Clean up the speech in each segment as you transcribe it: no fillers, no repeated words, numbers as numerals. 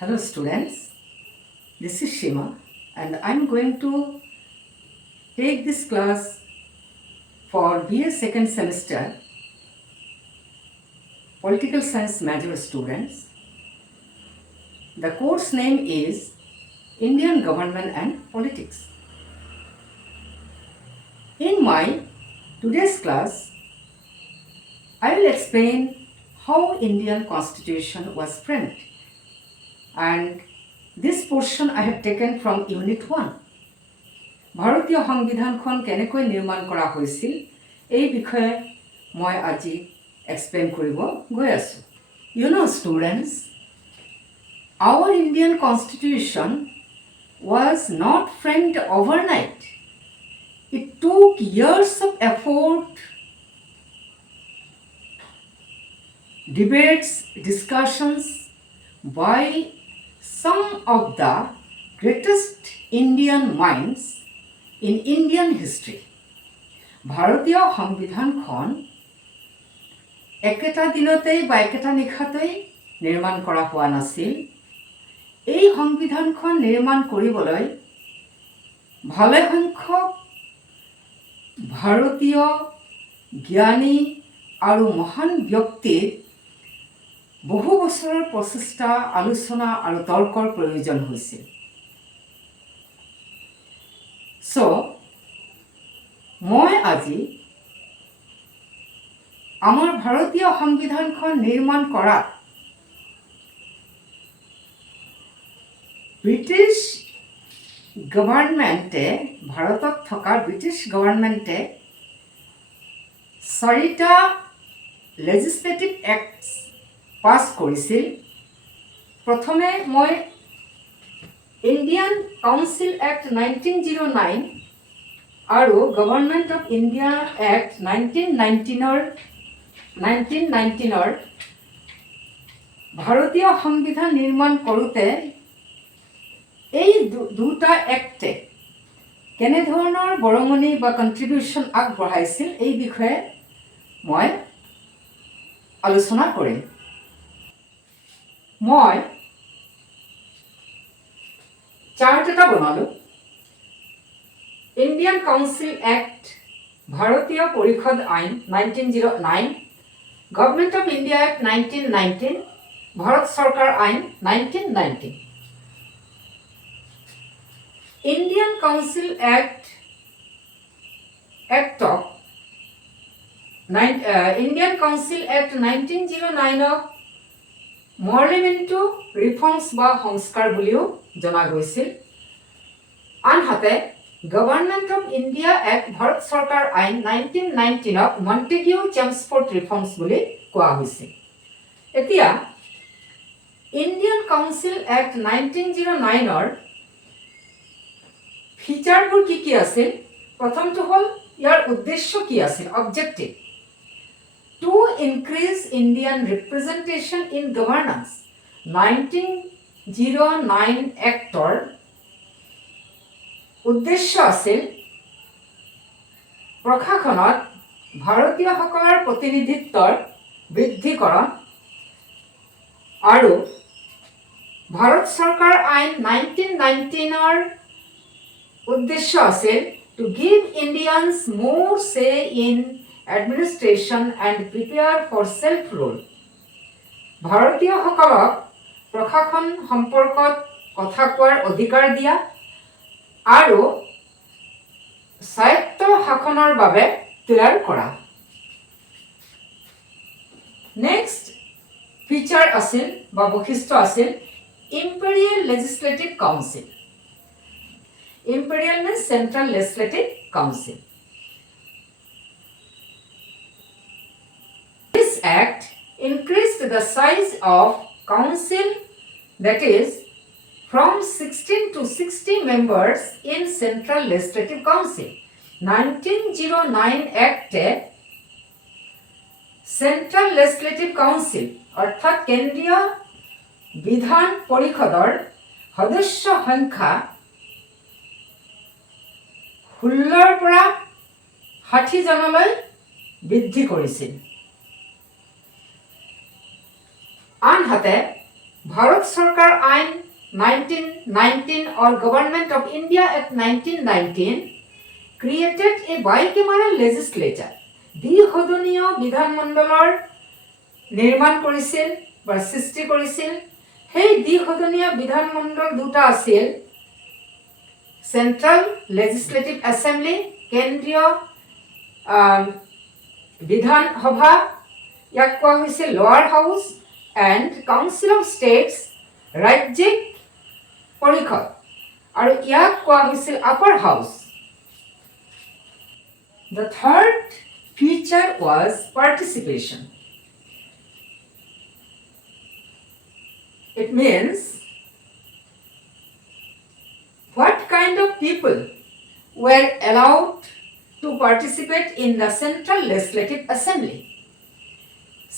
Hello students, this is Shima and I'm going to take this class for BA second semester Political Science major students. The course name is Indian Government and Politics. In my today's class, I will explain how Indian Constitution was framed, and this portion I have taken from Unit 1. ভাৰতীয় সংবিধানখন কেনেকৈ নিৰ্মাণ কৰা হৈছিল এই বিষয়ে মই আজি এক্সপ্লেইন কৰিব গৈ আছো। You know students, our Indian Constitution was not framed overnight. It took years of effort, debates, discussions by some of the greatest Indian minds in Indian history. ভাৰতীয় সংবিধানখন একেটা দিনতেই বা একেটা নিশাতেই নিৰ্মাণ কৰা হোৱা নাছিল। এই সংবিধানখন নিৰ্মাণ কৰিবলৈ ভালে সংখ্যক ভাৰতীয় জ্ঞানী আৰু মহান ব্যক্তিৰ বহু বছৰৰ প্ৰচেষ্টা, আলোচনা আৰু তৰ্কৰ প্ৰয়োজন হৈছিল। মই আজি আমাৰ ভাৰতীয় সংবিধানখন নিৰ্মাণ কৰা ব্ৰিটিছ গভৰ্ণমেণ্টে, ভাৰতত থকা ব্ৰিটিছ গভৰ্ণমেণ্টে 4টা লেজিছলেটিভ এক্ট পাছ কৰিছিল। প্ৰথমে মই ইণ্ডিয়ান কাউন্সিল এক্ট 1909 আৰু গভৰ্ণমেণ্ট অফ ইণ্ডিয়া এক্ট 1919 ভাৰতীয় সংবিধান নিৰ্মাণ কৰোঁতে এই দুটা এক্টে কেনেধৰণৰ বৰঙণি বা কণ্ট্ৰিবিউশ্যন আগবঢ়াইছিল এই বিষয়ে মই আলোচনা কৰিম। মই চাৰ্ট এটা বনালোঁ। ইণ্ডিয়ান কাউন্সিল এক্ট, ভাৰতীয় পৰিষদ আইন 1909, গভৰ্ণমেণ্ট অফ ইণ্ডিয়া এক্ট 1919, ভাৰত চৰকাৰ আইন 1919। ইণ্ডিয়ান কাউন্সিল এক্টক ইণ্ডিয়ান কাউন্সিল এক্ট 1909ক মৰ্লিমেণ্টো ৰিফৰ্মছ বা সংস্কাৰ বুলিও জনা গৈছিল। আনহাতে গভৰ্ণমেণ্ট অফ ইণ্ডিয়া এক্ট, ভাৰত চৰকাৰ আইন 1919ক মণ্টেগিউ চেমছফৰ্ড ৰিফৰ্মছ বুলি কোৱা হৈছিল। এতিয়া ইণ্ডিয়ান কাউন্সিল এক্ট 1909ৰ ফিচাৰবোৰ কি কি আছিল? প্ৰথমটো হ'ল ইয়াৰ উদ্দেশ্য কি আছিল, objective. To increase Indian representation in governance, 1909 actor উদ্দেশ্য আছিল প্ৰশাসনত ভাৰতীয়সকলৰ প্ৰতিনিধিত্বৰ বৃদ্ধিকৰণ, আৰু ভাৰত চৰকাৰ আইন 1919ৰ উদ্দেশ্য আছিল to give Indians more say in administration and prepare for self-rule. ভাৰতীয়সকলক প্ৰশাসন সম্পৰ্কত কথা কোৱাৰ অধিকাৰ দিয়া আৰু স্বায়ত্ত শাসনৰ বাবে তৈয়াৰ কৰা। নেক্সট ফিচাৰ আছিল বা বৈশিষ্ট্য আছিল imperial legislative council. Imperial means Central Legislative Council. This act increased the size of council, that is from 16 to 60 members in Central Legislative Council. 1909 Act Central Legislative Council অৰ্থাৎ কেন্দ্ৰীয় বিধান পৰিষদৰ সদস্য সংখ্যা 16ৰ পৰা 60 জনলৈ বৃদ্ধি কৰিছিল। আনহাতে Bharat Sarkar Ain 1919 or Government of India Act 1919 created a bicameral legislature. দ্বিসদনীয় বিধানমণ্ডলৰ নিৰ্মাণ কৰিছিল বা সৃষ্টি কৰিছিল। সেই দ্বিসদনীয় বিধানমণ্ডল দুটা আছিল চেন্ট্ৰেল লেজিসলেটিভ এছেম্বলি, কেন্দ্ৰীয় বিধানসভা, ইয়াক কোৱা হৈছে লোৱাৰ house, and council of states, ৰাজ্যিক পৰিষদ, আৰু ইয়াক কোৱা হৈছিল upper house. The third feature was participation. It means what kind of people were allowed to participate in the Central Legislative Assembly.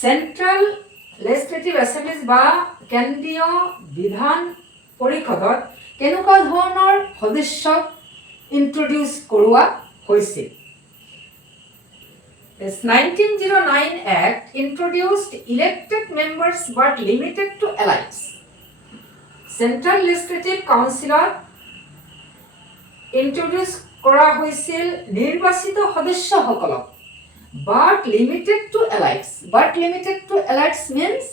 Central Legislative Assemblies বা কেন্দ্ৰীয় বিধান পৰিষদত কেনেকুৱা ধৰণৰ সদস্যক ইন্ট্ৰডিউচ কৰোৱা হৈছিল। This 1909 Act introduced elected members but limited to elites. Central Legislative Council introduce কৰা হৈছিল নিৰ্বাচিত সদস্যসকলক, but limited to elites. But limited to elites means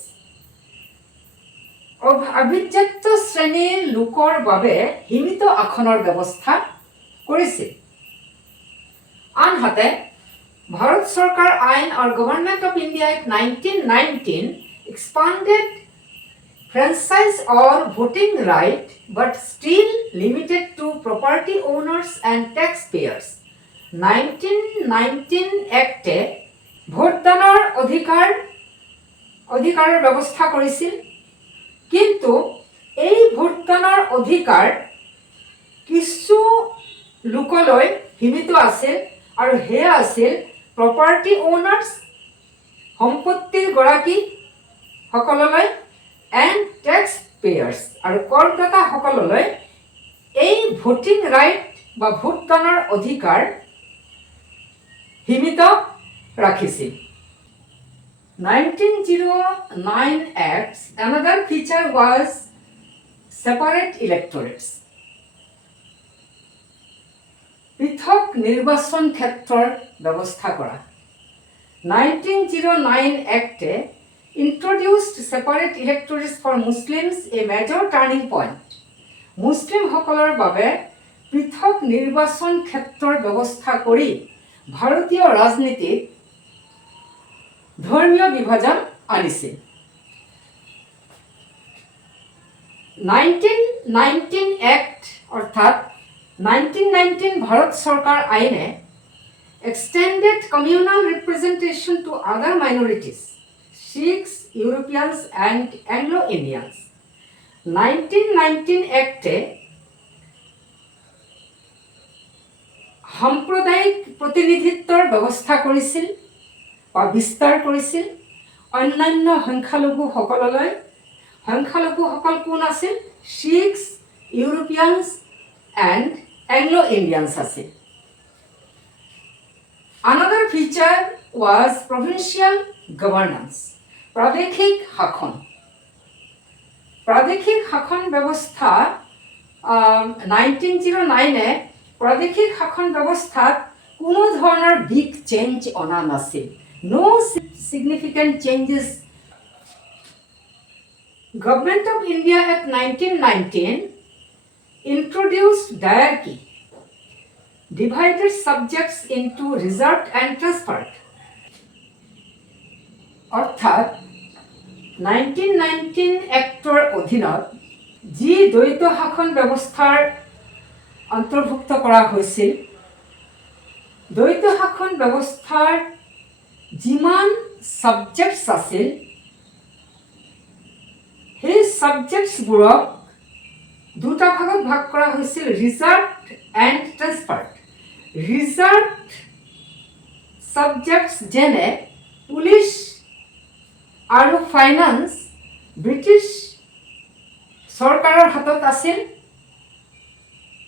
অভিজাত শ্ৰেণীৰ লোকৰ বাবে সীমিত আসনৰ ব্যৱস্থা কৰিছিল। আনহাতে Bharat Sarkar Ain or Government of India Act 1919 expanded franchise or voting right but still limited to property owners and taxpayers. 1919 Act ভোটদানৰ অধিকাৰৰ ব্যৱস্থা কৰিছিল, কিন্তু এই ভোটদানৰ অধিকাৰ কিছু লোকলৈ সীমিত আছিল, আৰু সেয়া আছিল প্ৰপাৰ্টি ওনাৰ্ছ, সম্পত্তিৰ গৰাকী সকললৈ, এণ্ড টেক্স পেয়াৰ্ছ, আৰু কৰদাতাসকললৈ এই ভোটিং ৰাইট বা ভোটদানৰ অধিকাৰ সীমিত ৰাখিছিল। 1909 Act's another feature was separate electorates. পৃথক নিৰ্বাচন ক্ষেত্ৰৰ ব্যৱস্থা কৰা। 1909 Act introduced separate electorates for Muslims, a major turning point. মুছলিমসকলৰ বাবে পৃথক নিৰ্বাচন ক্ষেত্ৰৰ ব্যৱস্থা কৰি ভাৰতীয় ৰাজনীতিত ধৰ্মীয় বিভাজন আনিছিল। 1919 Act অৰ্থাৎ 1919 ভাৰত চৰকাৰ আইনে extended communal representation to other minorities, Sikhs, Europeans and Anglo-Indians. 1919 Act সাম্প্ৰদায়িক প্ৰতিনিধিত্বৰ ব্যৱস্থা কৰিছিল বা বিস্তাৰ কৰিছিল অন্যান্য সংখ্যালঘুসকললৈ। সংখ্যালঘুসকল কোন আছিল? শিখছ, ইউৰোপিয়ানছ এণ্ড এংলো-ইণ্ডিয়ানছ আছিল। Another feature was provincial governance, প্ৰাদেশিক শাসন। প্ৰাদেশিক শাসন ব্যৱস্থা 1909 প্ৰাদেশিক শাসন ব্যৱস্থাত কোনো ধৰণৰ বিগ চেঞ্জ অনা নাছিল। No significant changes. Government of India Act 1919 introduced diarchy, divided subjects into reserved and transferred. অৰ্থাৎ 1919 এক্টৰ অধীনত যি দ্বৈত শাসন ব্যৱস্থাৰ অন্তৰ্ভুক্ত কৰা হৈছিল, দ্বৈত শাসন ব্যৱস্থাৰ যিমান ছাবজেক্টছ আছিল সেই ছাবজেক্টছবোৰক দুটা ভাগত ভাগ কৰা হৈছিল, reserved and transferred. Reserved subjects যেনে পুলিচ আৰু ফাইনেন্স ব্ৰিটিছ চৰকাৰৰ হাতত আছিল,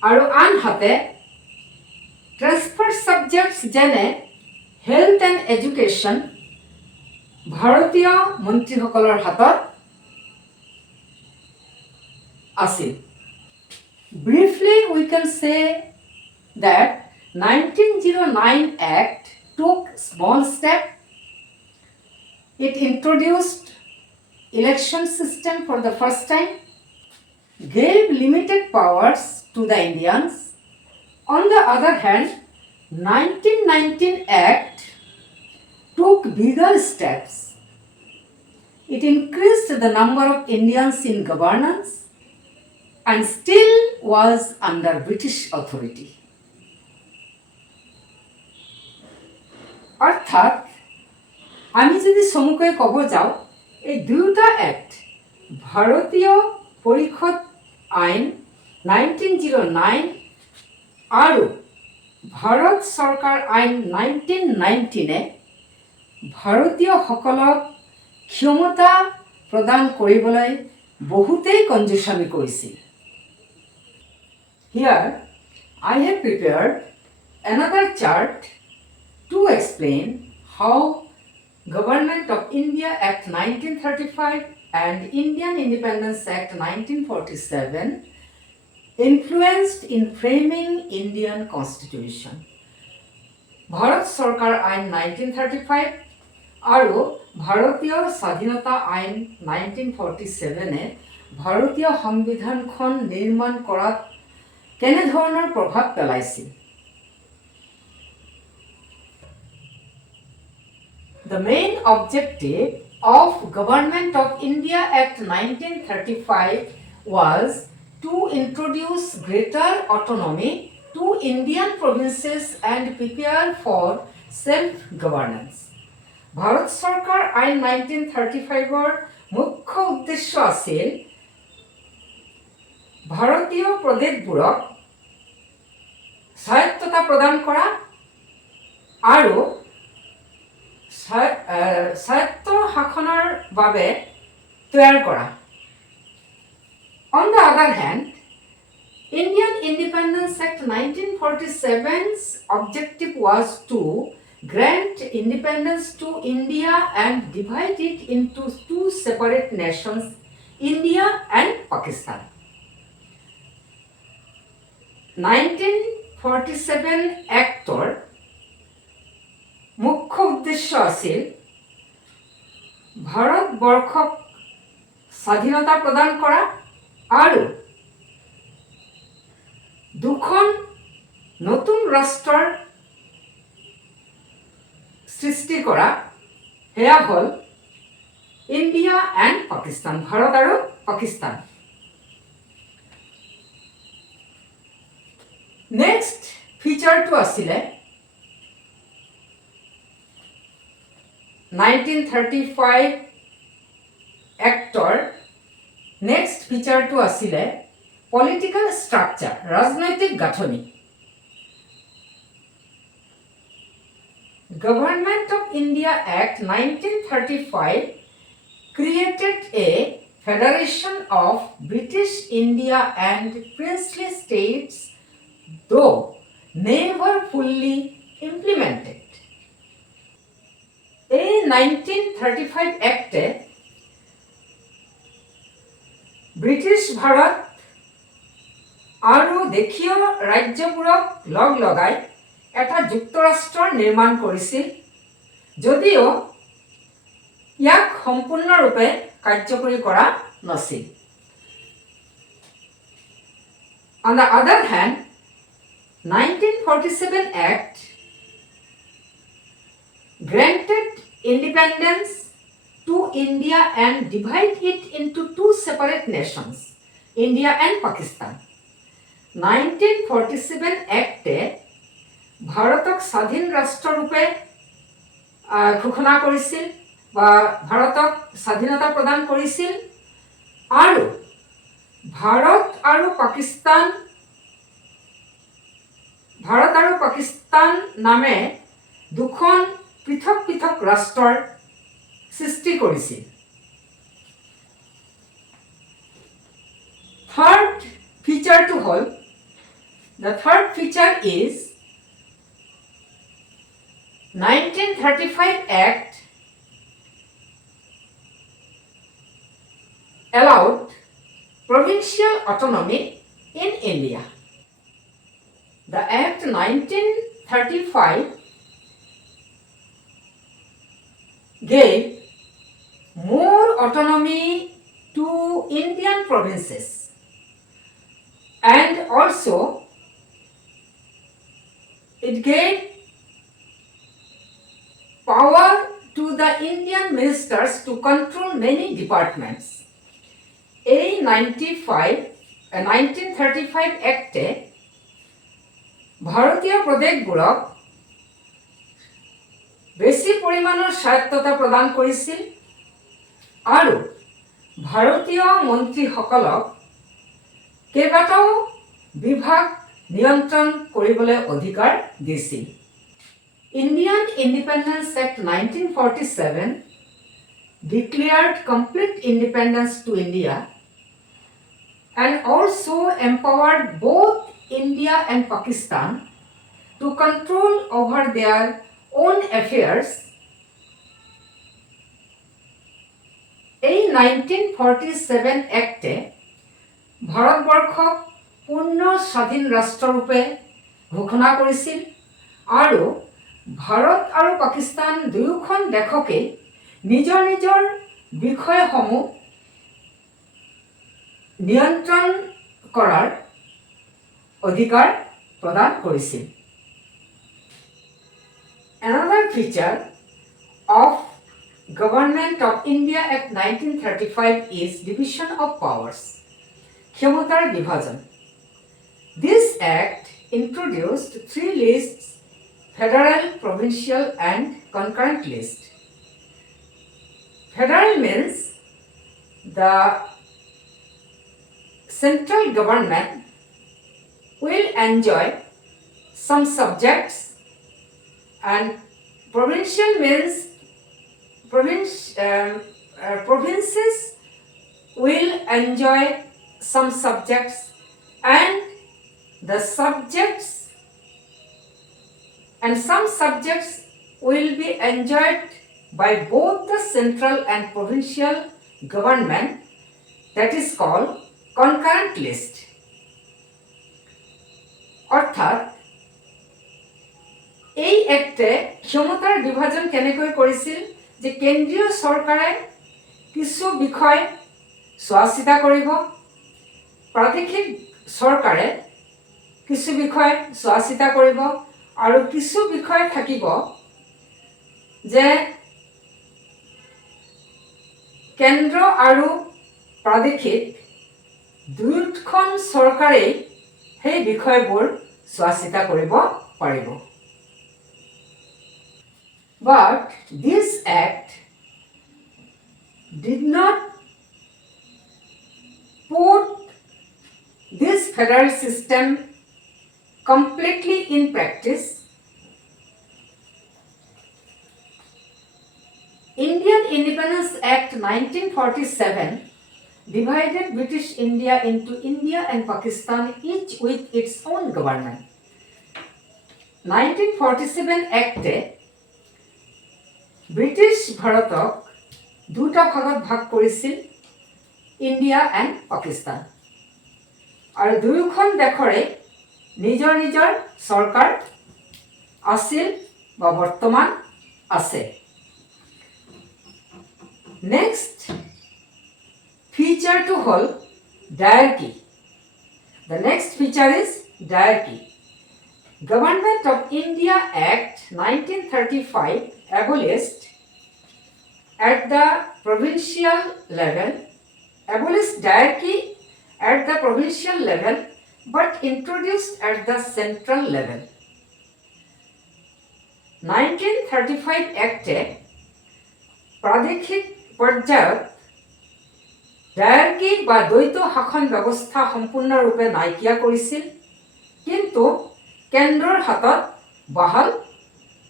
আৰু আনহাতে ট্ৰান্সফাৰ্ড ছাবজেক্টছ যেনে হেল্থ এণ্ড এডুকেশ্যন ভাৰতীয় মন্ত্ৰীসকলৰ হাতত আছিল। Briefly, we can say that 1909 Act took small step. It introduced election system for the first time, gave limited powers to the Indians. On the other hand, 1919 Act took bigger steps. It increased the number of Indians in governance and still was under British authority. অর্থাৎ আমি যদি চমুকৈ ক'ব যাওঁ, এই দুয়োটা act ভাৰতীয় পৰিষদ আইন 1909 আৰু ভাৰত চৰকাৰ আইন 1919 ভাৰতীয়সকলক ক্ষমতা প্ৰদান কৰিবলৈ বহুতেই কঞ্জুচামি কৰিছিল। Here I have prepared another chart to explain how Government of India Act 1935 and Indian Independence Act 1947 influenced in framing Indian Constitution. Bharat চৰকাৰ আইন 1935 আৰু ভাৰতীয় স্বাধীনতা আইন 1947 ভাৰতীয় সংবিধানখন নিৰ্মাণ কৰাত কেনেধৰণৰ প্ৰভাৱ পেলাইছিল? The main objective of Government of India Act 1935 was to introduce greater autonomy to Indian provinces and prepare for self-governance. Bharat চৰকাৰ আইন 1935 মুখ্য উদ্দেশ্য আছিল ভাৰতীয় প্ৰদেশবোৰক স্বায়ত্ততা প্ৰদান কৰা আৰু স্বায়ত্ত শাসনৰ বাবে তৈয়াৰ কৰা। On the other hand, Indian Independence Act 1947's objective was to grant independence to India and divide it into two separate nations, India and Pakistan. 1947 Actৰ মুখ্য উদ্দেশ্য আছিল ভাৰতবৰ্ষক স্বাধীনতা প্ৰদান কৰা আৰু দুখন নতুন ৰাষ্ট্ৰৰ সৃষ্টি কৰা। সেয়া হ'ল ইণ্ডিয়া এণ্ড পাকিস্তান, ভাৰত আৰু পাকিস্তান। নেক্সট ফিচাৰটো আছিলে 1935 এক্টৰ নেক্সট ফিচাৰটো আছিলে পলিটিকেল ষ্ট্ৰাকচাৰ, ৰাজনৈতিক গাঁথনি। Government of India Act 1935 created a federation of British India and princely states, though never fully implemented. এই 1935 Actে ব্ৰিটিছ ভাৰত আৰু দেশীয় ৰাজ্যবোৰক লগ লগাই এটা যুক্তৰাষ্ট্ৰৰ নিৰ্মাণ কৰিছিল, যদিও ইয়াক সম্পূৰ্ণৰূপে কাৰ্যকৰী কৰা নাছিল। On the other hand, 1947 Act granted independence to India and divided it into two separate nations, India and Pakistan. 1947 Actে ভাৰতক স্বাধীন ৰাষ্ট্ৰৰূপে ঘোষণা কৰিছিল বা ভাৰতক স্বাধীনতা প্ৰদান কৰিছিল আৰু ভাৰত আৰু পাকিস্তান নামে দুখন পৃথক পৃথক ৰাষ্ট্ৰৰ সৃষ্টি কৰিছিল। থাৰ্ড ফিচাৰটো হ'ল, the third feature is 1935 Act allowed provincial autonomy in India. The Act 1935 gave more autonomy to Indian provinces, and also it gave power to the Indian ministers to control many departments. এই 1935 Acte ভারতীয় প্ৰদেশবোৰক বেছি পৰিমাণৰ স্বায়ত্ততা প্ৰদান কৰিছিল আৰু ভাৰতীয় মন্ত্ৰীসকলক কেইবাটাও বিভাগ নিয়ন্ত্ৰণ কৰিবলৈ অধিকাৰ দিছিল। Indian Independence Act 1947 declared complete independence to India and also empowered both India and Pakistan to control over their own affairs. এই 1947 Acte ভাৰতবৰ্ষক পূৰ্ণ স্বাধীন ৰাষ্ট্ৰৰূপে ঘোষণা কৰিছিল আৰু ভাৰত আৰু পাকিস্তান দুয়োখন দেশকে নিজৰ নিজৰ বিষয়সমূহ নিয়ন্ত্ৰণ কৰাৰ অধিকাৰ প্ৰদান কৰিছিল। Another feature of Government of India Act 1935 is division of powers, ক্ষমতাৰ বিভাজন। This act introduced three lists: federal, provincial and concurrent list. Federal means the central government will enjoy some subjects, and provincial means provinces will enjoy some subjects, and some subjects will be enjoyed by both the central and provincial government, that is called concurrent list. অর্থাৎ এই একটে ক্ষমতাৰ বিভাজন কেনেকৈ কৰিছিল যে কেন্দ্ৰীয় চৰকাৰে কিছু বিষয় চোৱা চিতা কৰিব, প্ৰাদেশিক চৰকাৰে কিছু বিষয় চোৱা চিতা কৰিব আৰু কিছু বিষয় থাকিব যে কেন্দ্ৰ আৰু প্ৰাদেশিক দুয়োখন চৰকাৰেই সেই বিষয়বোৰ চোৱা চিতা কৰিব পাৰিব। But this act did not put this federal system completely in practice. Indian Independence Act 1947 divided British India into India and Pakistan, each with its own government. 1947 Act British ভাৰতক দুটা ভাগত ভাগ কৰিছিল, ইণ্ডিয়া এণ্ড পাকিস্তান, আৰু দুয়োখন দেশৰে নিজৰ নিজৰ চৰকাৰ আছিল বা বৰ্তমান আছে। নেক্সট ফিচাৰটো হ'ল ডায়াৰ্কি। The next feature is diarchy. Government of India Act 1935 abolished at the provincial level, abolished diarchy at the provincial level, but introduced at the central level. 1935 Act প্ৰাদেশিক পৰ্যায়ত ডায়াৰ্কি বা দ্বৈত শাসন ব্যৱস্থা সম্পূৰ্ণৰূপে নাইকিয়া কৰিছিল, কিন্তু কেন্দ্ৰৰ হাতত বাহাল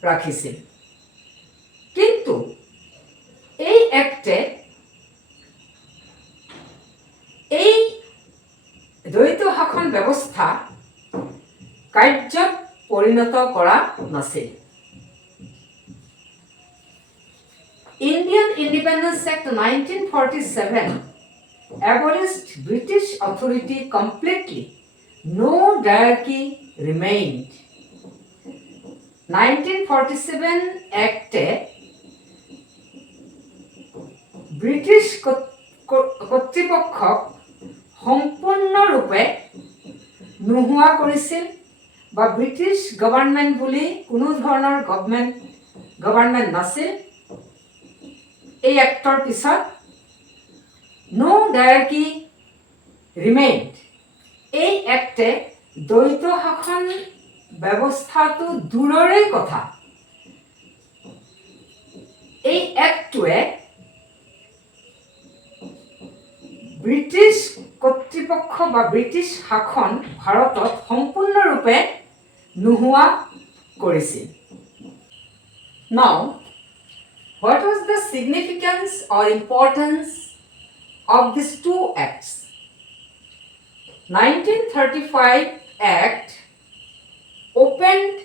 ৰাখিছিল। কিন্তু এই এক্টে এই দ্বৈত শাসন ব্যৱস্থা কাৰ্যত পৰিণত কৰা নাছিল। Indian Independence Act 1947 abolished British authority completely. No diarchy remained. 1947 Acte British কৰ্তৃপক্ষক সম্পূৰ্ণৰূপে নোহোৱা কৰিছিল বা ব্ৰিটিছ গভৰ্ণমেণ্ট বুলি কোনো ধৰণৰ গভৰ্ণমেণ্ট নাছিল। এই এক্টৰ পিছত নো ডায়াৰ্কি ৰিমেইণ্ড। এই এক্টে দ্বৈত শাসন ব্যৱস্থাটো দূৰৰে কথা। এই এক্টটোৱে ব্ৰিটিছ কৰ্তৃপক্ষ বা ব্ৰিটিছ শাসন ভাৰতত সম্পূৰ্ণৰূপে নোহোৱা কৰিছিল। Now, what was the significance or importance of these two acts? 1935 Act opened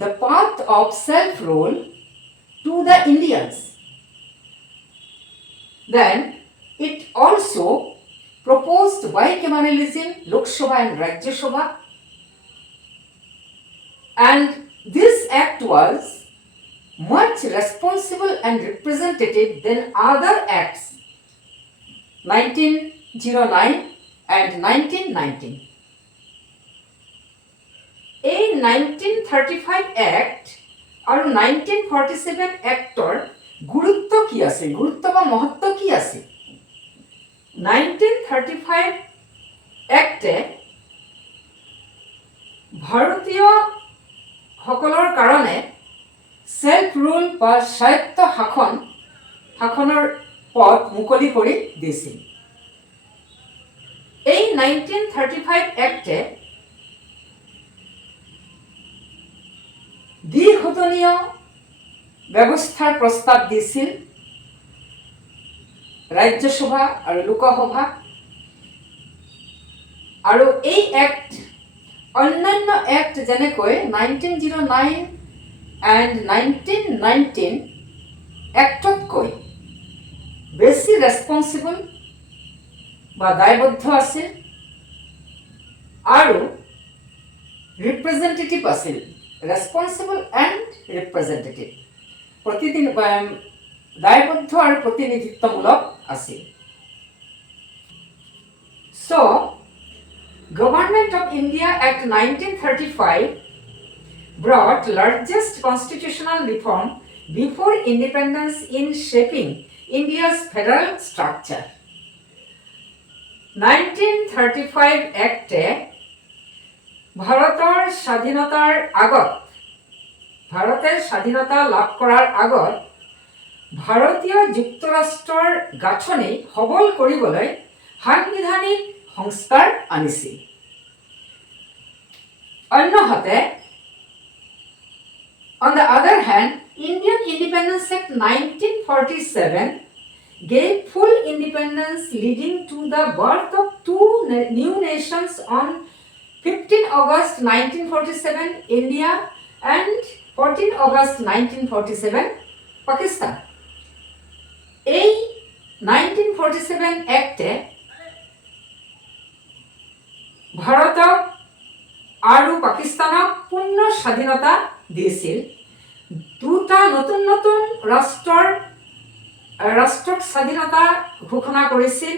the path of self-rule to the Indians. Then it also proposed bicameralism, Lok Sabha and Rajya Sabha. And this act was much responsible and representative than other acts 1909 and 1919. এই 1935 Act আৰু 1947 Actৰ গুৰুত্ব কি আছে, গুৰুত্ব বা মহত্ব কি আছে? 1935 Acte ভাৰতীয়সকলৰ কাৰণে সেলফ ৰুল বা স্বায়ত্ত শাসনৰ পথ মুকলি কৰি দিছিল। এই 1935 Acte দীৰ্ঘদিনীয় ব্যৱস্থাৰ প্ৰস্তাৱ দিছিল ৰাজ্যসভা আৰু লোকসভা। আৰু এই এক্ট অন্যান্য এক্ট যেনেকৈ 1909 and 1919 এক্টতকৈ বেছি ৰেছপন্সিবল বা দায়বদ্ধ আছিল আৰু ৰিপ্ৰেজেণ্টেটিভ আছিল। ৰেছপন্সিবল এণ্ড ৰিপ্ৰেজেণ্টেটিভ, দায়বদ্ধ আৰু প্ৰতিনিধিত্বমূলক আছিল। So, Government of India Act 1935 brought largest constitutional reform before independence in shaping India's federal structure. 1935 Acte ভাৰতৰ স্বাধীনতা লাভ কৰাৰ আগত ভাৰতীয় যুক্তৰাষ্ট্ৰৰ গাঁথনি সবল কৰিবলৈ সাংবিধানিক সংস্কাৰ আনিছিল। অন্যহাতে on the other hand, Indian Independence Act 1947 gave full independence, leading to the birth of two new nations on 15 August 1947 India and 14 August 1947 Pakistan. এই 1947 Acte ভাৰতক আৰু পাকিস্তানক পূৰ্ণ স্বাধীনতা দিছিল। দুটা নতুন নতুন ৰাষ্ট্ৰক স্বাধীনতা ঘোষণা কৰিছিল।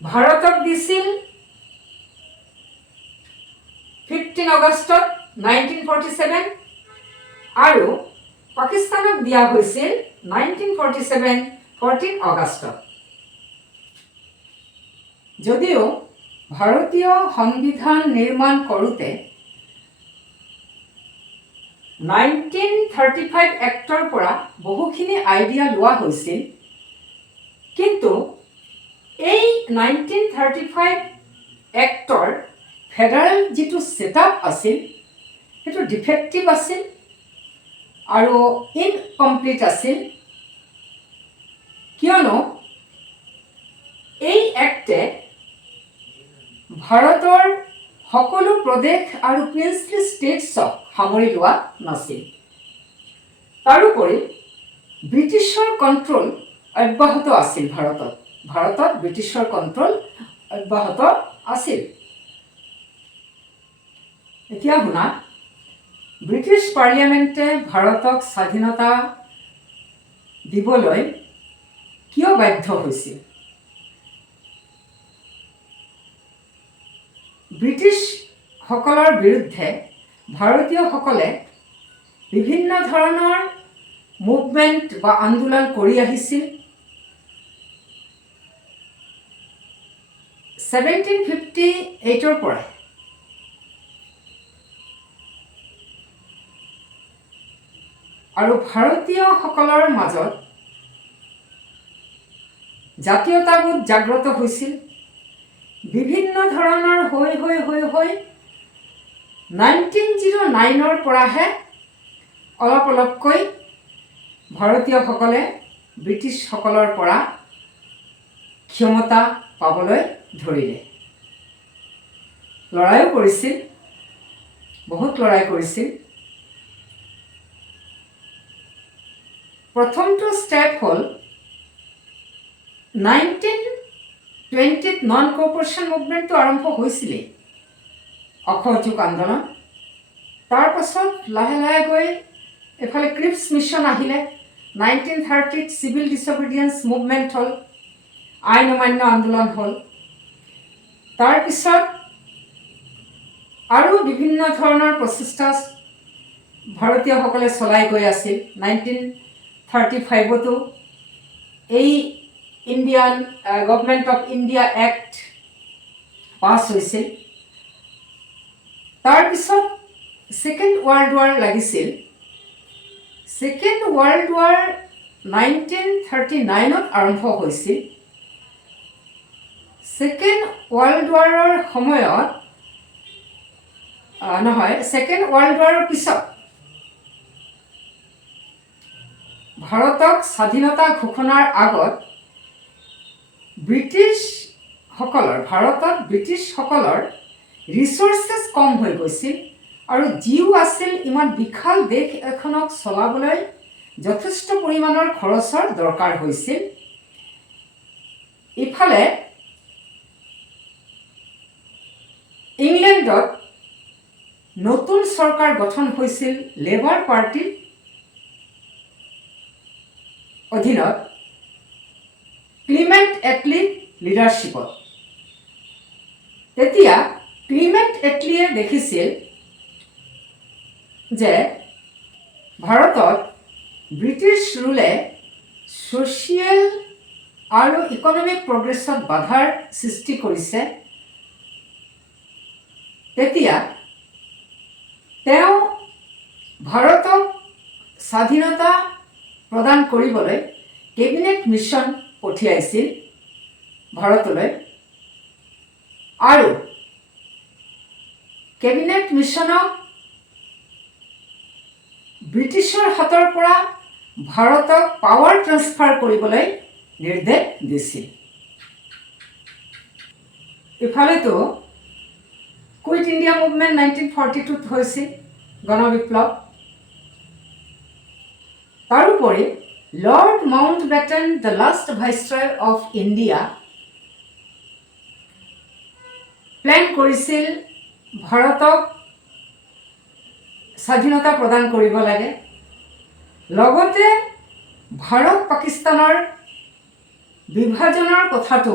ভাৰতক দিছিল 15 আগষ্টত 1947 আৰু পাকিস্তানক দিয়া হৈছিল 1947 14 আগষ্টত। যদিও ভাৰতীয় সংবিধান নিৰ্মাণ কৰোঁতে 1935 এক্টৰ পৰা বহুখিনি আইডিয়া লোৱা হৈছিল, কিন্তু এই 1935 এক্টৰ ফেডাৰেল যিটো ছেটআপ আছিল সেইটো ডিফেক্টিভ আছিল আৰু ইনকমপ্লিট আছিল। কিয়নো এই এক্টে ভাৰতৰ সকলো প্ৰদেশ আৰু প্ৰিন্সলি ষ্টেটছক সামৰি লোৱা নাছিল। তাৰোপৰি ব্ৰিটিছৰ কণ্ট্ৰল অব্যাহত আছিল ভাৰতত ব্ৰিটিছৰ কণ্ট্ৰল অব্যাহত আছিল। এতিয়া শুনা, ব্ৰিটিছ পাৰ্লিয়ামেণ্টে ভাৰতক স্বাধীনতা দিবলৈ কিয় বাধ্য হৈছিল? ব্ৰিটিছসকলৰ বিৰুদ্ধে ভাৰতীয়সকলে বিভিন্ন ধৰণৰ মুভমেণ্ট বা আন্দোলন কৰি আহিছিল। 1758 পৰাই আৰু ভাৰতীয়সকলৰ মাজত জাতীয়তাবোধ জাগ্ৰত হৈছিল। বিভিন্ন ধৰণৰ হৈ 1909 পৰাহে অলপ অলপকৈ ভাৰতীয়সকলে ব্ৰিটিছসকলৰ পৰা ক্ষমতা পাবলৈ ধৰিলে। লৰাইও কৰিছিল, বহুত লৰাই কৰিছিল। প্ৰথমটো ষ্টেপ হ'ল 1920 নন কৰ্পৰেশ্যন মুভমেণ্টটো আৰম্ভ হৈছিলেই, অসহযোগ আন্দোলন। তাৰপাছত লাহে লাহে গৈ এফালে ক্ৰিপছ মিছন আহিলে। 1930 চিভিল ডিছঅবিডিয়েঞ্চ মুভমেণ্ট হ'ল, আইন অমান্য আন্দোলন হ'ল। তাৰপিছত আৰু বিভিন্ন ধৰণৰ প্ৰচেষ্টা ভাৰতীয়সকলে চলাই গৈ আছিল। 1935তো এই Indian government of India act pass হৈছিল। তাৰপিছত ছেকেণ্ড ৱৰ্ল্ড ৱাৰ লাগিছিল। ছেকেণ্ড ৱৰ্ল্ড ৱাৰ 1939 আৰম্ভ হৈছিল। ছেকেণ্ড ৱৰ্ল্ড ৱাৰৰ সময়ত ছেকেণ্ড ৱৰ্ল্ড ৱাৰৰ পিছত ভাৰতক স্বাধীনতা ঘোষণাৰ আগত ভাৰতত ব্ৰিটিছসকলৰ ৰিচৰ্চেছ কম হৈ গৈছিল আৰু যিও আছিল ইমান বিশাল দেশ এখনক চলাবলৈ যথেষ্ট পৰিমাণৰ খৰচৰ দৰকাৰ হৈছিল। ইফালে ইংলেণ্ডত নতুন চৰকাৰ গঠন হৈছিল লেবাৰ পাৰ্টিৰ অধীনত ক্লিমেণ্ট এটলিৰ লিডাৰশ্বিপত। তেতিয়া ক্লিমেণ্ট এটলিয়ে দেখিছিল যে ভাৰতত ব্ৰিটিছ ৰুলে ছ'চিয়েল আৰু ইকনমিক প্ৰগ্ৰেছত বাধাৰ সৃষ্টি কৰিছে। তেতিয়া তেওঁ ভাৰতক স্বাধীনতা প্ৰদান কৰিবলৈ কেবিনেট মিছন পঠিয়াইছিল ভাৰতলৈ, আৰু কেবিনেট মিছনক ব্ৰিটিছৰ হাতৰ পৰা ভাৰতক পাৱাৰ ট্ৰান্সফাৰ কৰিবলৈ নিৰ্দেশ দিছিল। ইফালেতো কুইট ইণ্ডিয়া মুভমেণ্ট 1942 হৈছিল, গণবিপ্লৱ। তাৰোপৰি lord Mountbatten, the last viceroy of India, plan কৰিছিল ভাৰতক স্বাধীনতা প্ৰদান কৰিব লাগে। লগতে ভাৰত পাকিস্তানৰ বিভাজনৰ কথাটো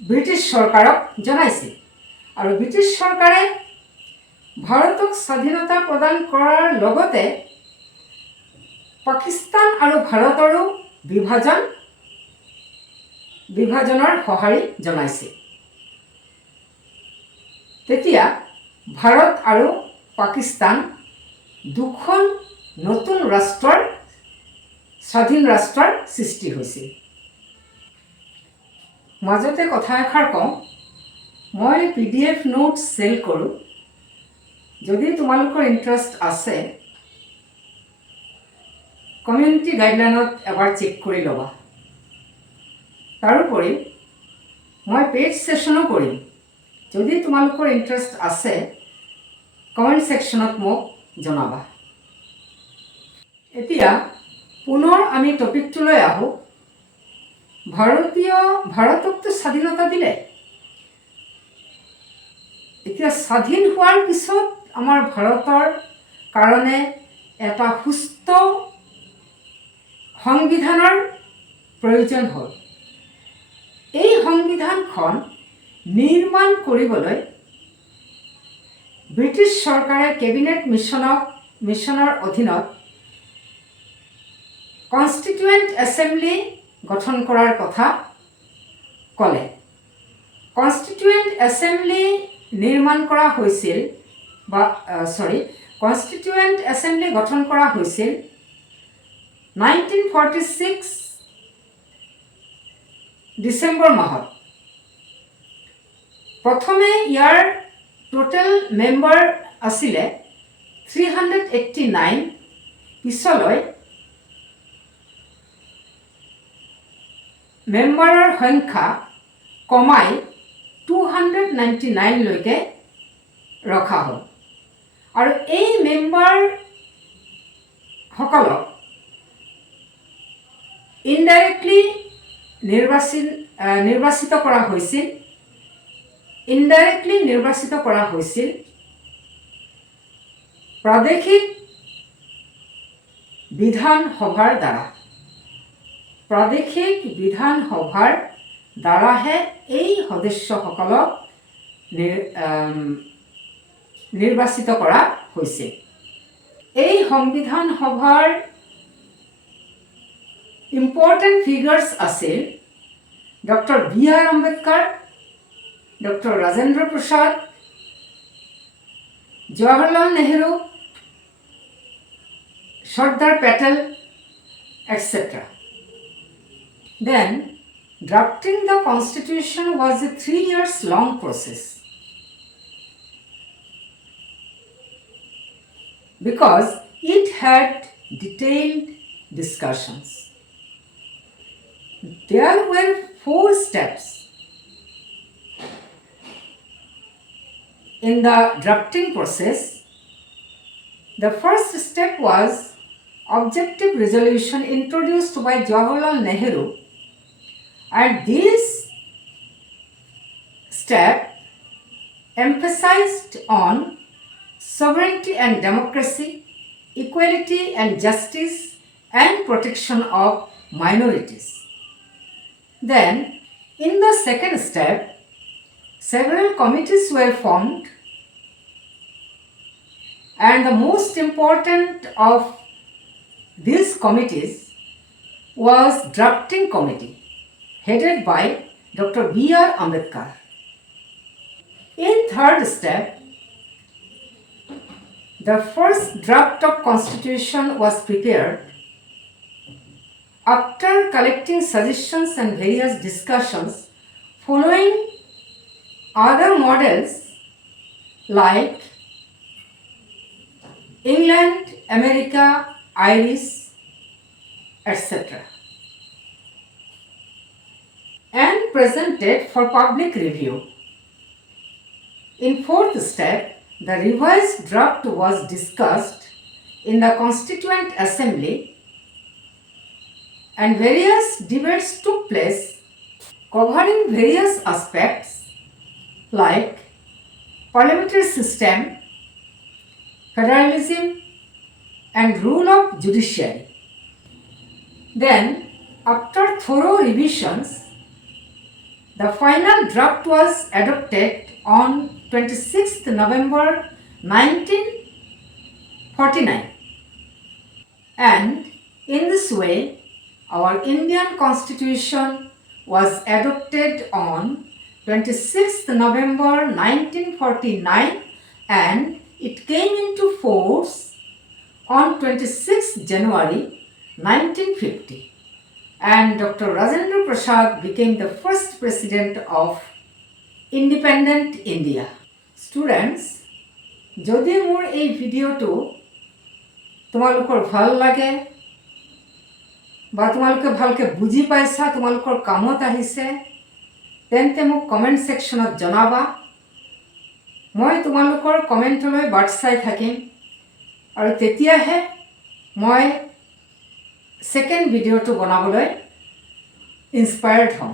ব্ৰিটিছ চৰকাৰক জনাইছিল, আৰু ব্ৰিটিছ চৰকাৰে ভাৰতক স্বাধীনতা প্ৰদান কৰাৰ লগতে পাকিস্তান আৰু ভাৰতৰো বিভাজনৰ সঁহাৰি জনাইছিল। তেতিয়া ভাৰত আৰু পাকিস্তান দুখন নতুন স্বাধীন ৰাষ্ট্ৰৰ সৃষ্টি হৈছিল। মাজতে কথা এষাৰ কওঁ, মই PDF নোটছ চেল কৰোঁ। যদি তোমালোকৰ ইণ্টাৰেষ্ট আছে, কমিউনিটি গাইডলাইনত এবাৰ চেক কৰি ল'বা। তাৰোপৰি মই পেইড ছেশ্যনো কৰিম। যদি তোমালোকৰ ইণ্টাৰেষ্ট আছে, কমেণ্ট ছেকশ্যনত মোক জনাবা। এতিয়া পুনৰ আমি টপিকটোলৈ আহোঁ। ভাৰতকতো স্বাধীনতা দিলে। এতিয়া স্বাধীন হোৱাৰ পিছত আমাৰ ভাৰতৰ কাৰণে এটা সুস্থ সংবিধানৰ প্ৰয়োজন হ'ল। এই সংবিধানখন নিৰ্মাণ কৰিবলৈ ব্ৰিটিছ চৰকাৰে কেবিনেট মিছনৰ অধীনত কনষ্টিটিউৱেণ্ট এছেম্বলি গঠন কৰাৰ কথা ক'লে। কনষ্টিটিউৱেণ্ট এছেম্বলি নিৰ্মাণ কৰা হৈছিল কনষ্টিটিউৱেণ্ট এছেম্বলি গঠন কৰা হৈছিল 1946 ডিচেম্বৰ মাহত। প্ৰথমে ইয়াৰ টোটেল মেম্বাৰ আছিলে 389, পিছলৈ মেম্বাৰৰ সংখ্যা কমাই 299লৈকে ৰখা হ'ল। আৰু এই মেম্বাৰসকলক ইনডাইৰেক্টলি নিৰ্বাচিত কৰা হৈছিল প্ৰাদেশিক বিধানসভাৰ দ্বাৰা। প্ৰাদেশিক বিধানসভাৰ দ্বাৰাহে এই সদস্যসকলক নিৰ্বাচিত কৰা হৈছিল। এই সংবিধান সভাৰ ইম্পৰ্টেণ্ট ফিগাৰ্ছ আছিল doctor B.R. Ambedkar, doctor Rajendra Prasad, Jawaharlal Nehru, Sardar Patel, etc. Then, drafting the constitution was a 3 years long process because it had detailed discussions. There were 4 steps in the drafting process. The first step was objective resolution introduced by Jawaharlal Nehru, and this step emphasized on sovereignty and democracy, equality and justice, and protection of minorities. Then, in the second step, several committees were formed, and the most important of these committees was drafting committee headed by Dr. B.R. Ambedkar. In third step, the first draft of constitution was prepared. After collecting suggestions and various discussions, following other models like England, America, Irish, etc., and presented for public review. In fourth step, the revised draft was discussed in the Constituent Assembly, and various debates took place covering various aspects like parliamentary system, federalism, and rule of judiciary. Then, after thorough revisions, the final draft was adopted on 26th November 1949. And in this way, our Indian Constitution was adopted on 26th November 1949, and it came into force on 26th January 1950. And Dr. Rajendra Prasad became the first president of independent India. Students, যদি মোৰ এই ভিডিঅ'টো তোমালোকৰ ভাল লাগে বা তোমালোকে ভালকৈ বুজি পাইছা, তোমালোকৰ কামত আহিছে, তেন্তে মোক কমেণ্ট ছেকশ্যনত জনাবা। মই তোমালোকৰ কমেণ্টলৈ বাট চাই থাকিম, আৰু তেতিয়াহে মই ছেকেণ্ড ভিডিঅ'টো বনাবলৈ ইনস্পায়াৰ্ড হ'ম।